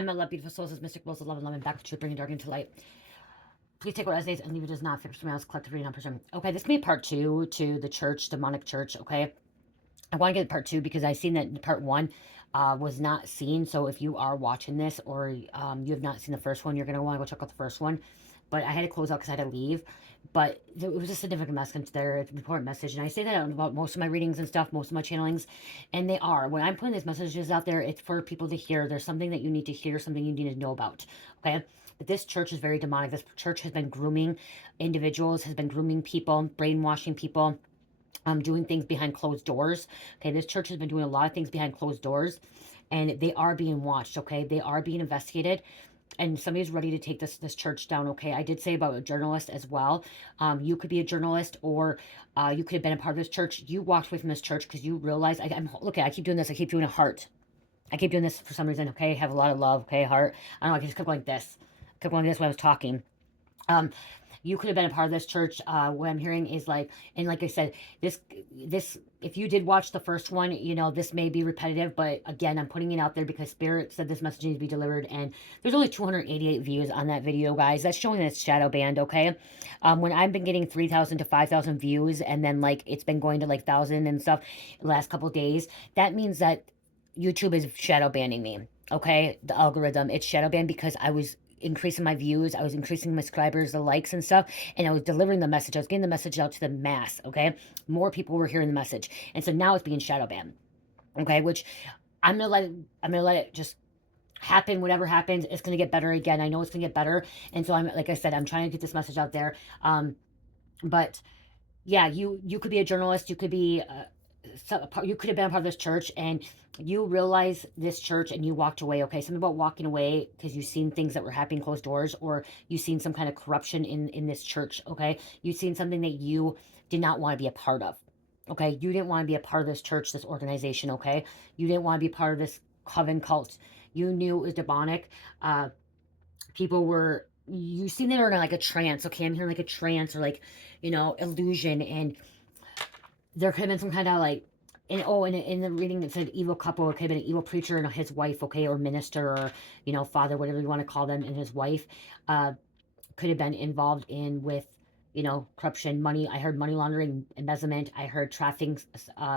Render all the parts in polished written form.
Hi, my love, beautiful souls. It's Mystic Wills of Love and Love, and back with you, bringing dark into light. Please take what resonates and leave it does not fit for someone else. Collective reading, non-person. Okay, this can be part two to the church, demonic church. Okay, I want to get part two because I seen that part one was not seen. So if you are watching this or you have not seen the first one, you're gonna want to go check out the first one. But I had to close out because I had to leave. But it was a significant message there, it's an important message. And I say that about most of my readings and stuff, most of my channelings. And they are. When I'm putting these messages out there, it's for people to hear. There's something that you need to hear, something you need to know about. Okay? But this church is very demonic. This church has been grooming individuals, has been grooming people, brainwashing people, doing things behind closed doors. Okay, this church has been doing a lot of things behind closed doors, and they are being watched. Okay, they are being investigated, and somebody's ready to take this church down. Okay, I did say about a journalist as well. You could be a journalist, or you could have been a part of this church. You walked away from this church because you realized. I'm look. I keep doing this. I keep doing a heart. I keep doing this for some reason. Okay, have a lot of love. Okay, heart. I don't know. I just kept going like this. Kept going like this when I was talking. Um, you could have been a part of this church. What I'm hearing is like, and like I said, this, if you did watch the first one, you know, this may be repetitive, but again, I'm putting it out there because Spirit said this message needs to be delivered, and there's only 288 views on that video, guys. That's showing that it's shadow banned, okay? When I've been getting 3,000 to 5,000 views, and then like it's been going to like 1,000 and stuff the last couple days, that means that YouTube is shadow banning me. Okay, the algorithm, it's shadow banned because I was increasing my views, I was increasing my subscribers, the likes and stuff, and I was delivering the message. I was getting the message out to the mass, okay? More people were hearing the message. And so now it's being shadow banned. Okay, which I'm gonna let it just happen. Whatever happens, it's gonna get better again. I know it's gonna get better. And so I'm, like I said, I'm trying to get this message out there. But yeah, you could be a journalist, you could be you could have been a part of this church, and you realize this church and you walked away. Okay, something about walking away because you've seen things that were happening closed doors, or you've seen some kind of corruption in this church. Okay, you've seen something that you did not want to be a part of. Okay, you didn't want to be a part of this church, this organization. Okay, you didn't want to be part of this coven cult. You knew it was demonic. People were, you seen they were in like a trance. Okay, I'm hearing like a trance, or like, you know, illusion. And there could have been some kind of like, and oh, and in the reading it said evil couple. It could have been an evil preacher and his wife, okay, or minister, or, you know, father, whatever you want to call them, and his wife could have been involved in with, you know, corruption, money. I heard money laundering, embezzlement. I heard trafficking,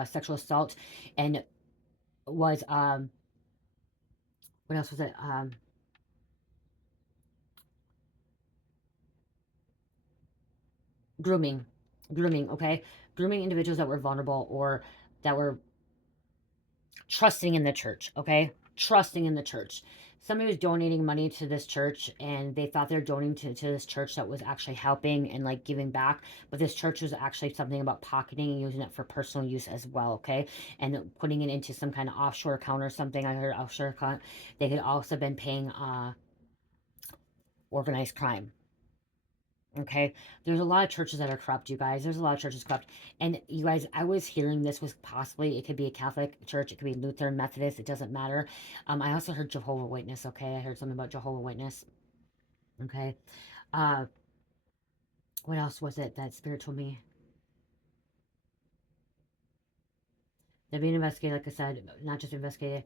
sexual assault, and was what else was it? Grooming, grooming, okay, grooming individuals that were vulnerable, or that were trusting in the church, okay? Trusting in the church. Somebody was donating money to this church, and they thought they were donating to this church that was actually helping and like giving back. But this church was actually something about pocketing and using it for personal use as well, okay? And putting it into some kind of offshore account or something. I heard offshore account. They had also been paying organized crime. Okay, there's a lot of churches that are corrupt, you guys. There's a lot of churches corrupt. And you guys, I was hearing this was possibly, it could be a Catholic church, it could be Lutheran, Methodist, it doesn't matter. I also heard Jehovah Witness, okay? I heard something about Jehovah Witness. Okay. Uh, what else was it that Spirit told me? They're being investigated, like I said, not just investigated.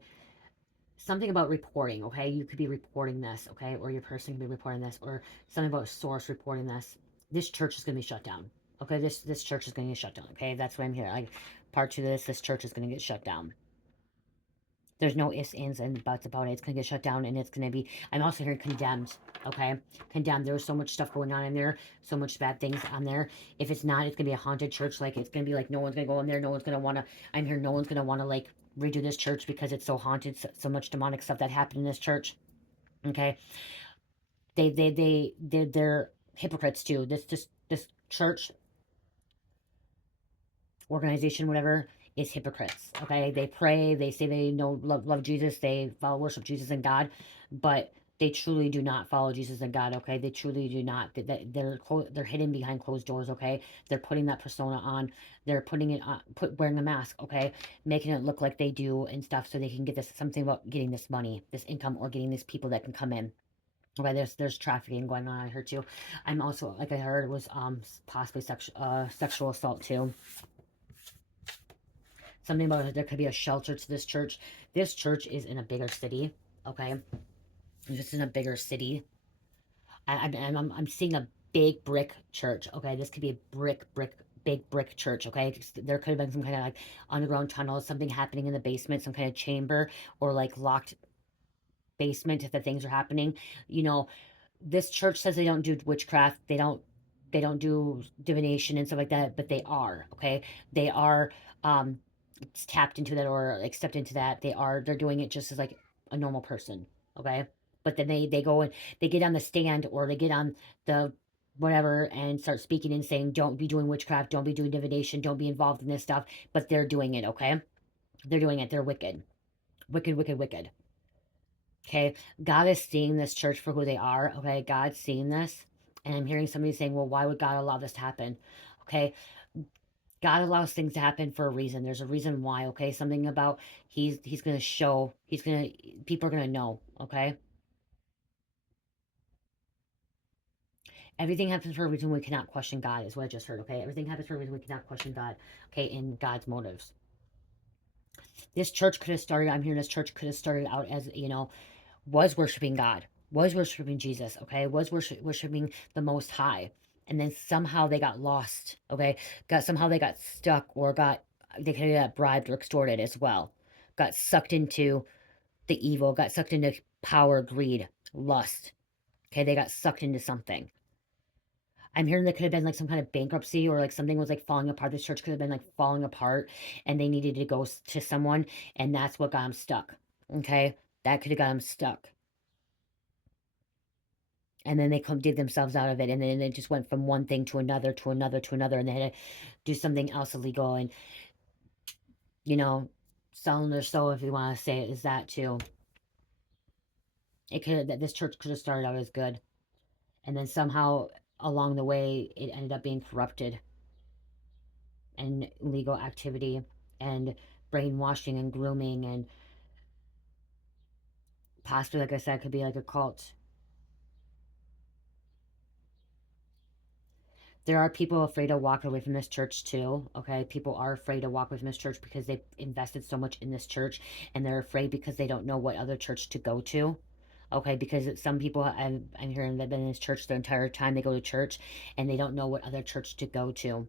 Something about reporting, okay? You could be reporting this, okay? Or your person could be reporting this, or something about source reporting this. This church is going to be shut down, okay? This church is going to get shut down, okay? That's why I'm here. Like, part two of this church is going to get shut down. There's no ifs, ands, and buts about it. It's going to get shut down, and it's going to be, I'm also hearing condemned, okay? Condemned. There was so much stuff going on in there, so much bad things on there. If it's not, it's going to be a haunted church. Like, it's going to be like, no one's going to go in there. No one's going to want to, I'm here, no one's going to want to, like, redo this church because it's so haunted. So much demonic stuff that happened in this church, okay? They're hypocrites, too. This church, organization, whatever, is hypocrites, okay? They pray, they say they know, love Jesus, they follow, worship Jesus and God, but they truly do not follow Jesus and God, okay? They truly do not. They're hidden behind closed doors, okay? They're putting that persona on. They're putting it on, wearing a mask, okay? Making it look like they do and stuff, so they can get this, something about getting this money, this income, or getting these people that can come in. Okay, there's trafficking going on, I heard too. I'm also, like I heard, it was possibly sexual assault too. Something about there could be a shelter to this church. This church is in a bigger city, okay? Just in a bigger city. I'm seeing a big brick church. Okay, this could be a big brick church. Okay, there could have been some kind of like underground tunnel, something happening in the basement, some kind of chamber or like locked basement if the things are happening. You know, this church says they don't do witchcraft. They don't do divination and stuff like that, but they are. Okay, they are um tapped into that or like stepped into that. They're doing it just as like a normal person. Okay, but then they go and they get on the stand or they get on the whatever and start speaking and saying don't be doing witchcraft, don't be doing divination, don't be involved in this stuff, but they're doing it. Okay, they're doing it. They're wicked, wicked, wicked, wicked. Okay, God is seeing this church for who they are. Okay, God's seeing this, and I'm hearing somebody saying, well, why would God allow this to happen? Okay, God allows things to happen for a reason. There's a reason why, okay? Something about he's gonna show, people are gonna know, okay? Everything happens for a reason we cannot question God, is what I just heard, okay? Everything happens for a reason we cannot question God, okay, in God's motives. This church could have started, I'm hearing this church could have started out as, was worshiping God, was worshiping Jesus, okay? Was worshiping the Most High. And then somehow they got lost, okay? Somehow they got stuck or they could have got bribed or extorted as well. Got sucked into the evil, got sucked into power, greed, lust. Okay, they got sucked into something. I'm hearing there could have been like some kind of bankruptcy or like something was like falling apart. This church could have been like falling apart and they needed to go to someone and that's what got them stuck. Okay, that could have got them stuck. And then they couldn't dig themselves out of it. And then it just went from one thing to another, to another, to another. And they had to do something else illegal and, you know, selling their soul, if you want to say it, is that too. It could have, this church could have started out as good. And then somehow along the way, it ended up being corrupted and illegal activity and brainwashing and grooming and possibly, like I said, could be like a cult. There are people afraid to walk away from this church too. Okay, people are afraid to walk away from this church because they've invested so much in this church, and they're afraid because they don't know what other church to go to. Okay, because some people I'm hearing they've been in this church their entire time they go to church, and they don't know what other church to go to.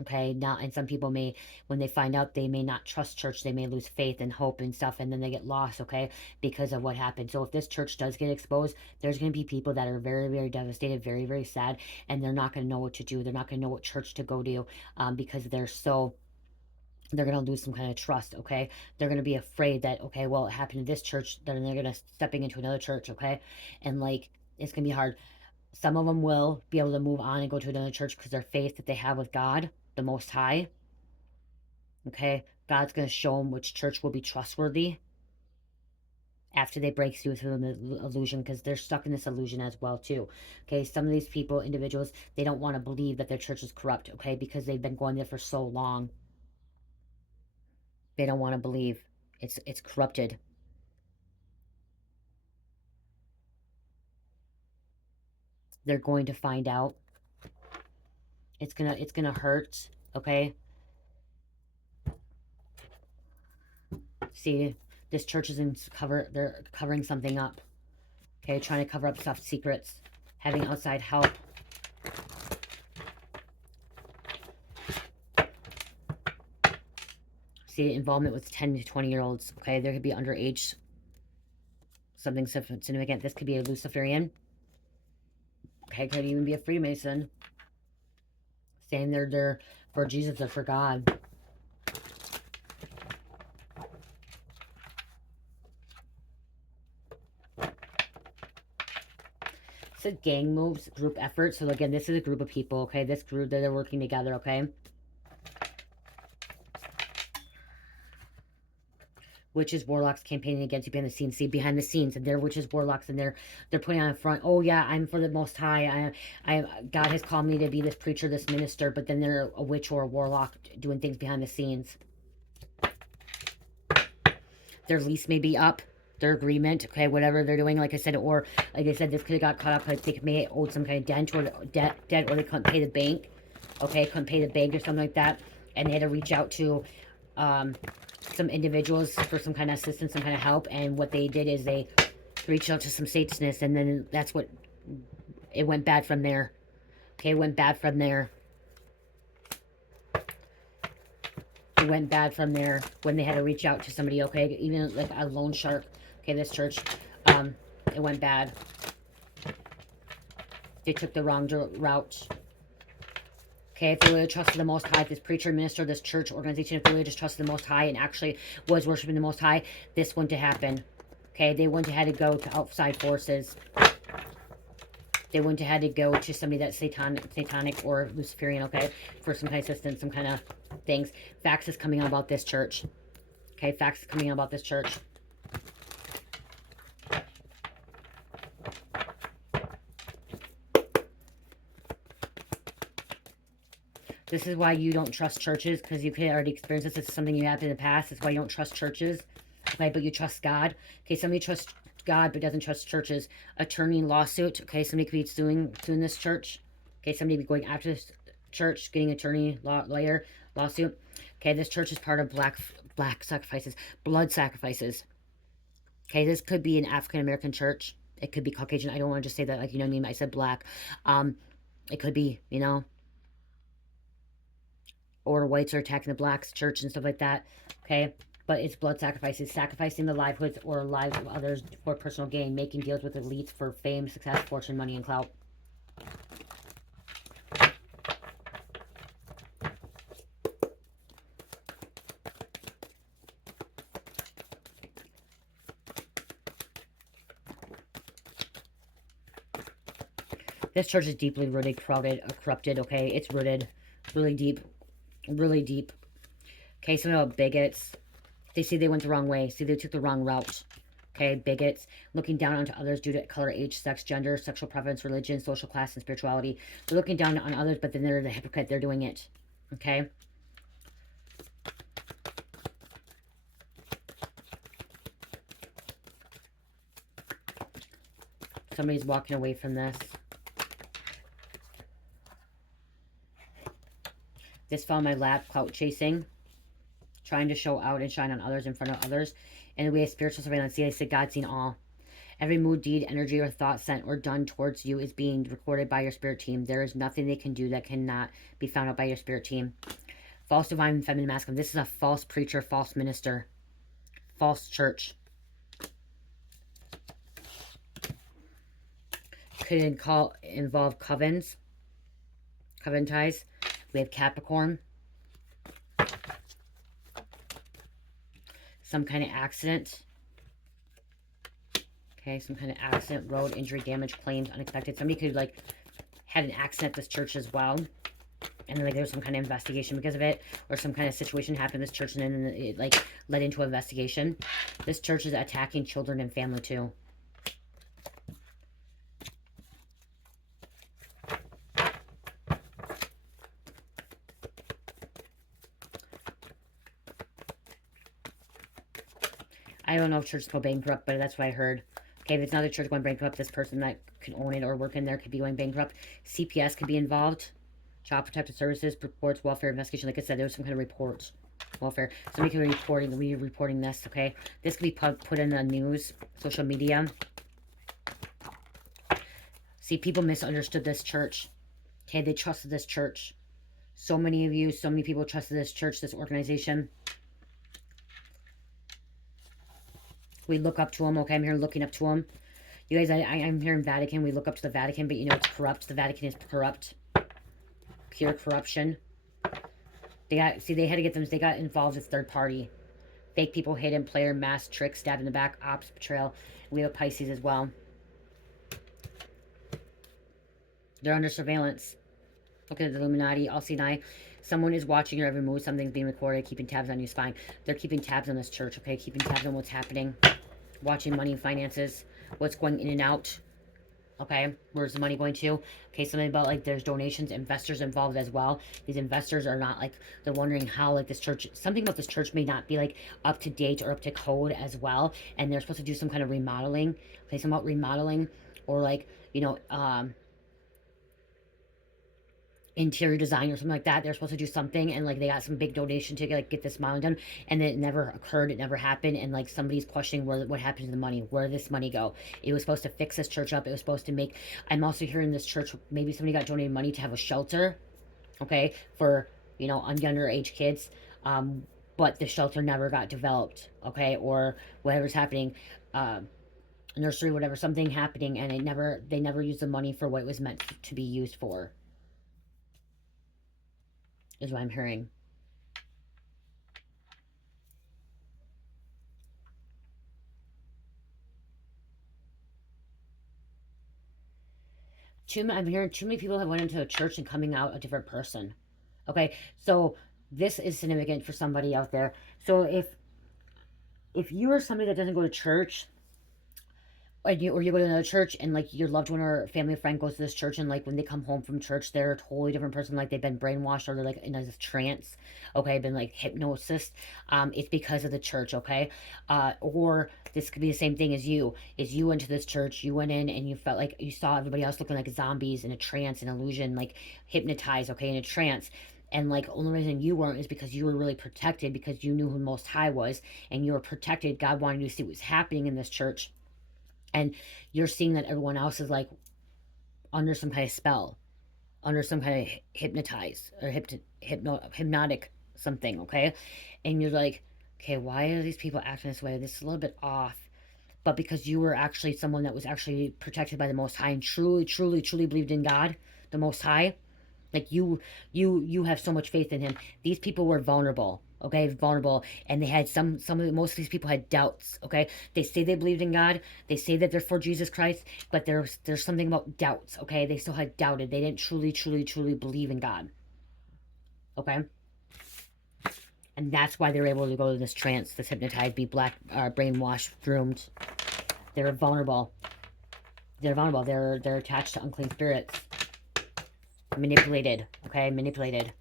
Okay, now, and some people may, when they find out, they may not trust church, they may lose faith and hope and stuff, and then they get lost, okay, because of what happened. So if this church does get exposed, there's going to be people that are very, very devastated, very, very sad, and they're not going to know what to do. They're not going to know what church to go to, because they're going to lose some kind of trust, okay? They're going to be afraid that, okay, well, it happened to this church, then they're going to stepping into another church, okay? And like, it's going to be hard. Some of them will be able to move on and go to another church because their faith that they have with God, the Most High, okay, God's going to show them which church will be trustworthy after they break through the illusion, because they're stuck in this illusion as well too. Okay, some of these people, individuals, they don't want to believe that their church is corrupt, okay, because they've been going there for so long. They don't want to believe it's corrupted. They're going to find out. It's gonna hurt, okay? See, this church is they're covering something up. Okay, trying to cover up stuff, secrets, having outside help. See, involvement with 10 to 20-year-olds. Okay, there could be underage, something significant. This could be a Luciferian. Okay, could even be a Freemason. Saying they're there for Jesus or for God. It's a gang moves, group effort. So again, this is a group of people, okay? This group, they're working together, okay? Witches, warlocks campaigning against you behind the scenes. See, behind the scenes, and they're witches, warlocks, and they're putting on a front. Oh yeah, I'm for the Most High. God has called me to be this preacher, this minister. But then they're a witch or a warlock doing things behind the scenes. Their lease may be up, their agreement, okay, whatever they're doing. Like I said, or like I said, this could have got caught up. Like they may owe some kind of debt, or they couldn't pay the bank. Okay, couldn't pay the bank or something like that, and they had to reach out to some individuals for some kind of assistance, some kind of help. And what they did is they reached out to some Satanists, and then that's what, it went bad from there. Okay, it went bad from there. It went bad from there when they had to reach out to somebody, okay? Even like a loan shark, okay, this church, it went bad. They took the wrong route. Okay, if they would have trusted the Most High, if this preacher, minister, this church organization, if they would have just trusted the Most High and actually was worshiping the Most High, this wouldn't have happened. Okay, they wouldn't have had to go to outside forces. They wouldn't have had to go to somebody that's satanic or Luciferian, okay, for some kind of assistance, some kind of things. Facts is coming out about this church. Okay, facts is coming out about this church. This is why you don't trust churches, because you could already experience this. This is something you had in the past. That's why you don't trust churches, okay, but you trust God. Okay, somebody trusts God but doesn't trust churches. Attorney lawsuit, okay, somebody could be suing this church. Okay, somebody be going after this church, getting attorney, lawyer, lawsuit. Okay, this church is part of black sacrifices, blood sacrifices. Okay, this could be an African-American church. It could be Caucasian. I don't want to just say that, like, you know what I mean? I said black. It could be, you know, or whites are attacking the blacks church and stuff like that. Okay, but it's blood sacrifices, sacrificing the livelihoods or lives of others for personal gain, making deals with elites for fame, success, fortune, money, and clout. This church is deeply rooted, corrupted, okay? It's rooted really deep, really deep. Okay, something about bigots. They see they went the wrong way. See, they took the wrong route. Okay, bigots. Looking down onto others due to color, age, sex, gender, sexual preference, religion, social class, and spirituality. They're looking down on others, but then they're the hypocrite. They're doing it. Okay? Somebody's walking away from this. This fell in my lap, clout chasing. Trying to show out and shine on others in front of others. In the way of spiritual surveillance, see, I said God's seen all. Every mood, deed, energy, or thought sent or done towards you is being recorded by your spirit team. There is nothing they can do that cannot be found out by your spirit team. False divine feminine masculine. This is a false preacher, false minister, false church. Could involve covens, coven ties. We have Capricorn. Some kind of accident. Okay, some kind of accident, road, injury, damage, claims, unexpected. Somebody could, like, had an accident at this church as well. And then, like, there was some kind of investigation because of it. Or some kind of situation happened in this church and then it, like, led into an investigation. This church is attacking children and family, too. I don't know if churches go bankrupt, but that's what I heard. Okay, if it's not a church going bankrupt, this person that can own it or work in there could be going bankrupt. CPS could be involved. Child Protective Services, reports, welfare investigation. Like I said, there was some kind of reports. Welfare. Somebody could be reporting this, okay? This could be put in the news, social media. See, people misunderstood this church. Okay, they trusted this church. So many of you, so many people trusted this church, this organization. We look up to them, okay? I'm here looking up to them. You guys, I'm here in Vatican. We look up to the Vatican, but you know it's corrupt. The Vatican is corrupt. Pure corruption. They had to get them. They got involved with third party. Fake people, hidden player, mass trick, stabbed in the back, ops, betrayal. We have Pisces as well. They're under surveillance. Look at the Illuminati, all seeing eye. Someone is watching your every move. Something's being recorded. Keeping tabs on you, spying. They're keeping tabs on this church, okay? Keeping tabs on what's happening. Watching money and finances. What's going in and out. Okay? Where's the money going to? Okay, something about, like, there's donations. Investors involved as well. These investors are not, like, they're wondering how, like, this church... Something about this church may not be, like, up to date or up to code as well. And they're supposed to do some kind of remodeling. Okay, something about remodeling. Or, like, you know, interior design or something like that. They're supposed to do something, and like they got some big donation to like get this smiling done, and it never occurred. It never happened, and like somebody's questioning what happened to the money. Where did this money go? It was supposed to fix this church up. It was supposed to make. I'm also hearing this church, maybe somebody got donated money to have a shelter, okay, for underage kids. But the shelter never got developed, okay, or whatever's happening. Nursery, whatever, something happening, and they never used the money for what it was meant to be used for, is what I'm hearing. I'm hearing too many people have went into a church and coming out a different person. Okay, so this is significant for somebody out there. So if you are somebody that doesn't go to church, or you go to another church, and like your loved one or family friend goes to this church, and like when they come home from church they're a totally different person, like they've been brainwashed, or they're like in a trance, okay, been like hypnosis, it's because of the church, okay. Or this could be the same thing as you went to this church, you went in and you felt like you saw everybody else looking like zombies in a trance, an illusion, like hypnotized, okay, in a trance. And like only reason you weren't is because you were really protected, because you knew who Most High was, and you were protected. God wanted you to see what was happening in this church, and you're seeing that everyone else is like under some kind of spell, under some kind of hypnotized or hypnotic something, okay? And you're like, okay, why are these people acting this way? This is a little bit off. But because you were actually someone that was actually protected by the Most High and truly, truly, truly believed in God, the Most High, like you have so much faith in him. These people were vulnerable, okay, vulnerable, and they had most of these people had doubts, okay. They say they believed in God, they say that they're for Jesus Christ, but there's something about doubts, okay. They still had doubted. They didn't truly, truly, truly believe in God, okay. And that's why they're able to go to this trance, this hypnotized, be black, brainwashed, groomed. They're vulnerable. They're vulnerable. They're attached to unclean spirits. Manipulated, okay, manipulated.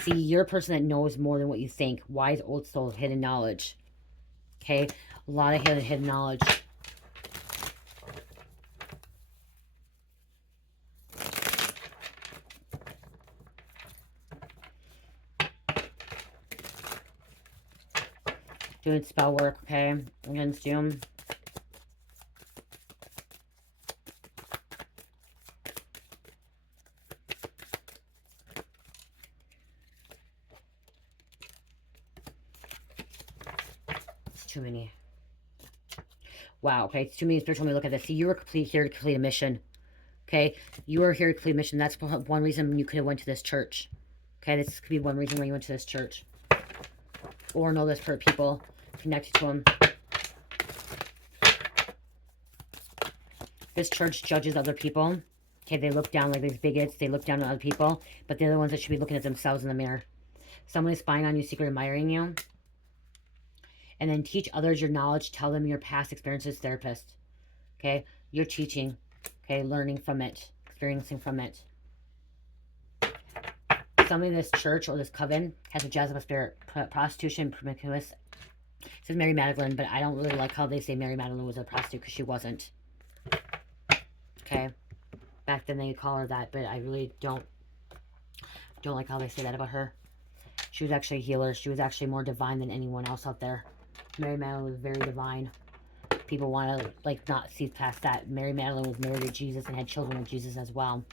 See, you're a person that knows more than what you think. Wise old soul, hidden knowledge. Okay, a lot of hidden knowledge. Doing spell work, okay, against you. It's too many. Wow, okay, it's too many spiritual. Let me look at this. See, you were here to complete a mission. Okay, you are here to complete a mission. That's one reason you could have went to this church. Okay, this could be one reason why you went to this church. Or know this for people connected to them. This church judges other people. Okay, they look down like these bigots. They look down on other people, but they're the ones that should be looking at themselves in the mirror. Someone is spying on you, secret admiring you. And then teach others your knowledge. Tell them your past experiences, therapist. Okay, you're teaching. Okay, learning from it, experiencing from it. Somebody in this church or this coven has a Jezebel spirit, prostitution, promiscuous. It says Mary Magdalene, but I don't really like how they say Mary Magdalene was a prostitute, because she wasn't. Okay, back then they call her that, but I really don't like how they say that about her. She was actually a healer. She was actually more divine than anyone else out there. Mary Magdalene was very divine. People want to like not see past that. Mary Magdalene was married to Jesus and had children with Jesus as well.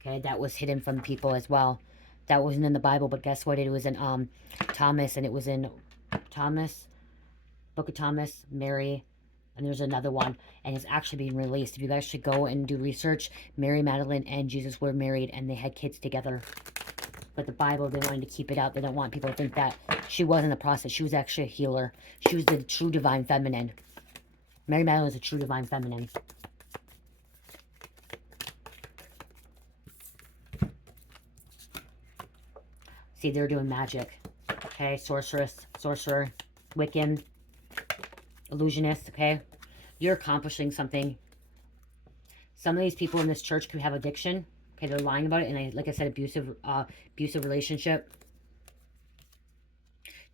Okay, that was hidden from people as well. That wasn't in the Bible, but guess what? It was in Thomas, and it was in Thomas, Book of Thomas, Mary, and there's another one, and it's actually being released. If you guys should go and do research, Mary Magdalene and Jesus were married, and they had kids together. But the Bible, they wanted to keep it out. They don't want people to think that she wasn't a prostitute. She was actually a healer. She was the true divine feminine. Mary Magdalene was a true divine feminine. See, they're doing magic. Okay, sorceress, sorcerer, Wiccan, illusionist, okay? You're accomplishing something. Some of these people in this church could have addiction. Okay, they're lying about it. And like I said, abusive relationship.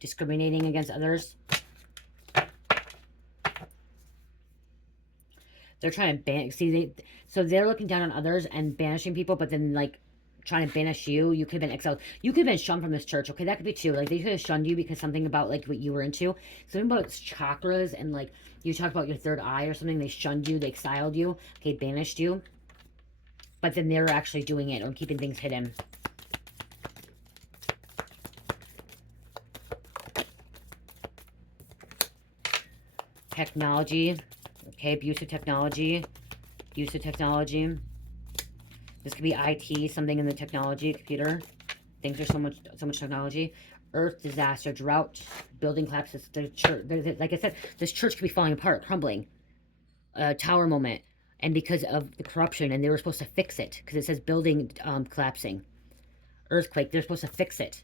Discriminating against others. They're trying to ban. See, so they're looking down on others and banishing people, but then like trying to banish you. You could have been exiled. You could have been shunned from this church. Okay, that could be too. Like they could have shunned you because something about like what you were into, something about chakras and like you talk about your third eye or something. They shunned you. They exiled you. Okay, banished you. But then they're actually doing it or keeping things hidden. Technology. Okay, abusive technology. Abusive technology. This could be IT, something in the technology, computer. Things are so much technology. Earth disaster, drought, building collapses. The church, like I said, this church could be falling apart, crumbling. Tower moment, and because of the corruption, and they were supposed to fix it because it says building collapsing, earthquake. They're supposed to fix it.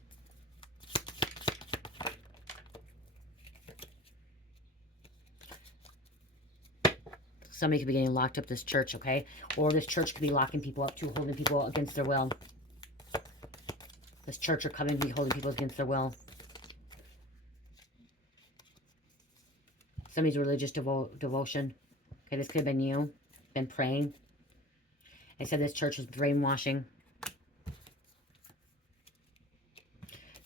Somebody could be getting locked up this church, okay? Or this church could be locking people up too, holding people against their will. This church are coming to be holding people against their will. Somebody's religious devotion. Okay, this could have been you. Been praying. I said this church was brainwashing.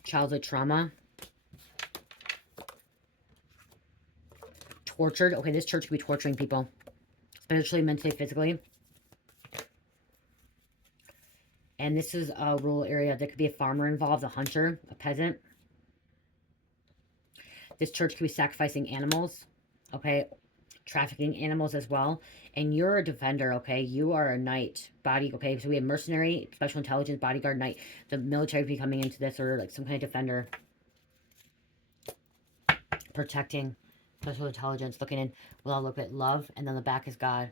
Childhood trauma. Tortured. Okay, this church could be torturing people. Spiritually, mentally, physically. And this is a rural area. There could be a farmer involved, a hunter, a peasant. This church could be sacrificing animals, okay? Trafficking animals as well. And you're a defender, okay? You are a knight, body, okay? So we have mercenary, special intelligence, bodyguard, knight. The military could be coming into this, or like some kind of defender. Protecting, special intelligence, looking in. Well, I'll look at love, and then the back is God.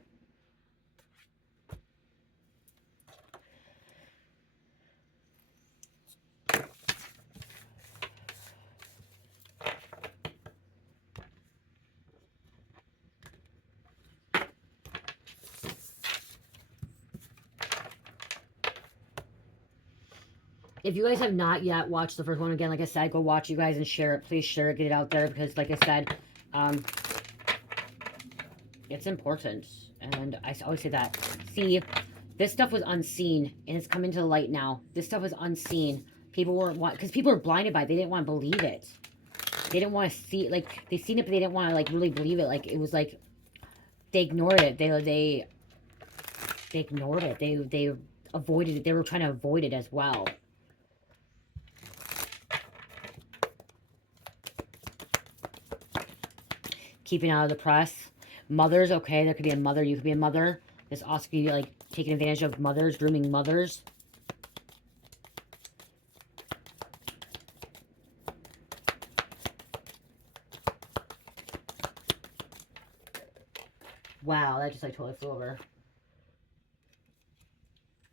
If you guys have not yet watched the first one, again, like I said, go watch you guys and share it. Please share it, get it out there, because like I said, it's important. And I always say that. See, this stuff was unseen, and it's coming to the light now. This stuff was unseen. People weren't, because people were blinded by it. They didn't want to believe it. They didn't want to see it. Like, they seen it, but they didn't want to, like, really believe it. Like, it was like, they ignored it. They ignored it. They avoided it. They were trying to avoid it as well. Keeping out of the press. Mothers, okay, there could be a mother. You could be a mother. This also could be, like, taking advantage of mothers, grooming mothers. Wow, that just, like, totally flew over.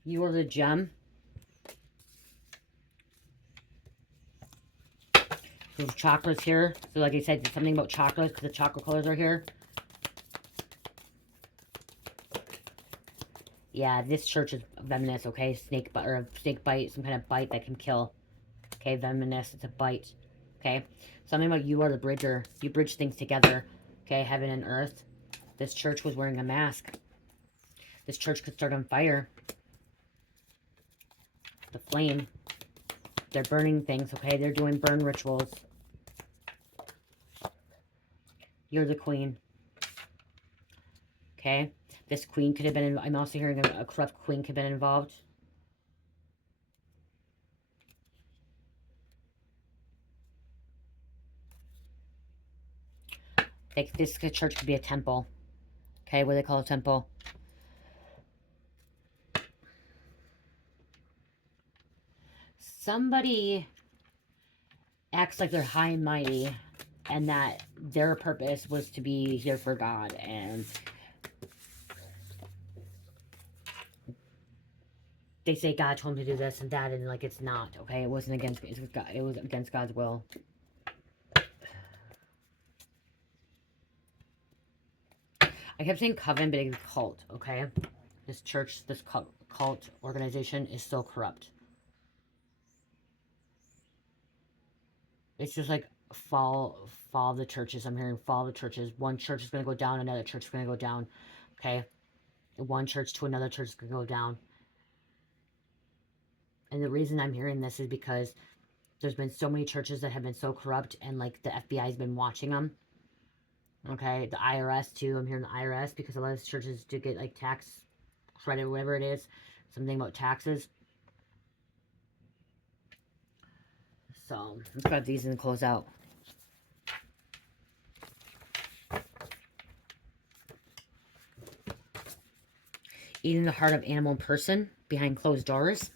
You are the gem. There's chakras here. So like I said, something about chakras, because the chakra colors are here. Yeah, this church is venomous, okay? Snake bite, or a snake bite, some kind of bite that can kill. Okay, venomous, it's a bite. Okay, something about you are the bridger. You bridge things together. Okay, heaven and earth. This church was wearing a mask. This church could start on fire. The flame. They're burning things, okay? They're doing burn rituals. You're the queen. Okay? This queen could have been... I'm also hearing a corrupt queen could have been involved. Like, this church could be a temple. Okay? What do they call a temple? Somebody acts like they're high and mighty, and that their purpose was to be here for God, and they say God told them to do this and that, and like it's not, okay? It wasn't against God, it was against God's will. I kept saying coven, but it's cult, okay? This church, this cult organization is so corrupt. It's just like fall of the churches. I'm hearing fall of the churches. One church is going to go down, another church is going to go down. Okay? One church to another church could go down. And the reason I'm hearing this is because there's been so many churches that have been so corrupt, and like the FBI has been watching them. Okay, the IRS too. I'm hearing the IRS because a lot of churches do get like tax credit, whatever it is. Something about taxes. So let's grab these and close out. Eating the heart of animal and person behind closed doors.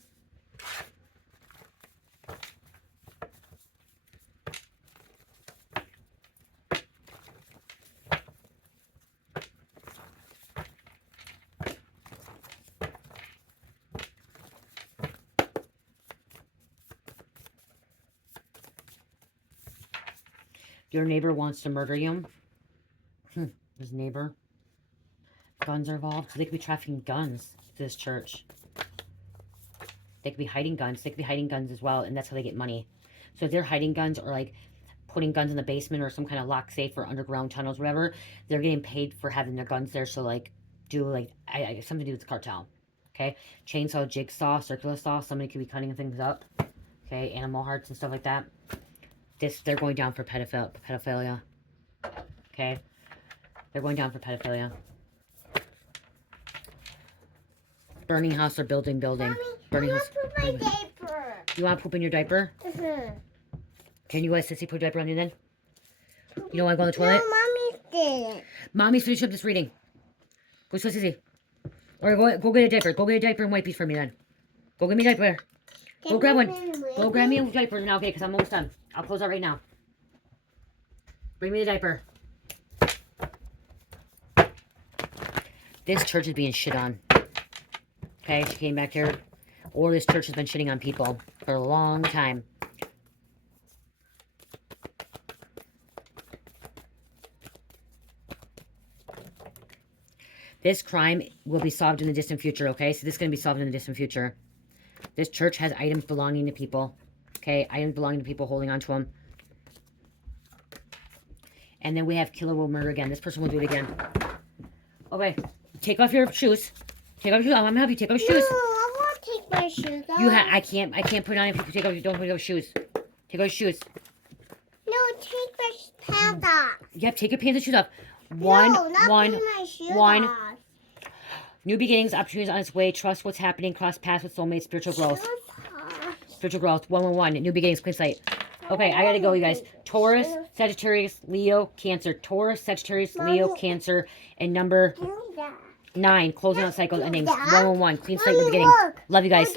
Your neighbor wants to murder you. His neighbor. Guns are involved. So they could be trafficking guns to this church. They could be hiding guns. They could be hiding guns as well, and that's how they get money. So if they're hiding guns or like putting guns in the basement or some kind of lock safe or underground tunnels, whatever, they're getting paid for having their guns there. So like do like something to do with the cartel. Okay, chainsaw, jigsaw, circular saw. Somebody could be cutting things up. Okay, animal hearts and stuff like that. They're going down for pedophilia. Okay, they're going down for pedophilia. Burning house or building. Mommy, Burning I house. want to put my diaper. You want to poop in your diaper? Can you guys Sissy put a diaper on you then? You don't want to go on the toilet? No, Mommy didn't. Mommy's finished up this reading. Go to Sissy. Or go get a diaper. Go get a diaper and wipes for me then. Go get me a diaper. Go grab one. Go grab me a diaper now, okay? Because I'm almost done. I'll close out right now. Bring me the diaper. This church is being shit on. Okay, she came back here. Or this church has been shitting on people for a long time. This crime will be solved in the distant future, okay? So this is going to be solved in the distant future. This church has items belonging to people. Okay, items belonging to people, holding on to them. And then we have killer will murder again. This person will do it again. Okay, take off your shoes. Take off your shoes. I'm gonna have you take off your shoes. No, I want to take my shoes off. I can't put it on if you take off. Don't put off shoes. Take off your shoes. No, take my pants off. Yep, take your pants and shoes off. Putting my shoes off. New beginnings, opportunities on its way. Trust what's happening. Cross paths with soulmates. Spiritual growth. Spiritual growth. 111. New beginnings. Clean slate. Okay, I gotta go, you guys. Taurus, Sagittarius, Leo, Cancer. Taurus, Sagittarius, Leo, Cancer, and number 9. Closing out cycle endings. 111. Clean slate in the beginning. Love you guys.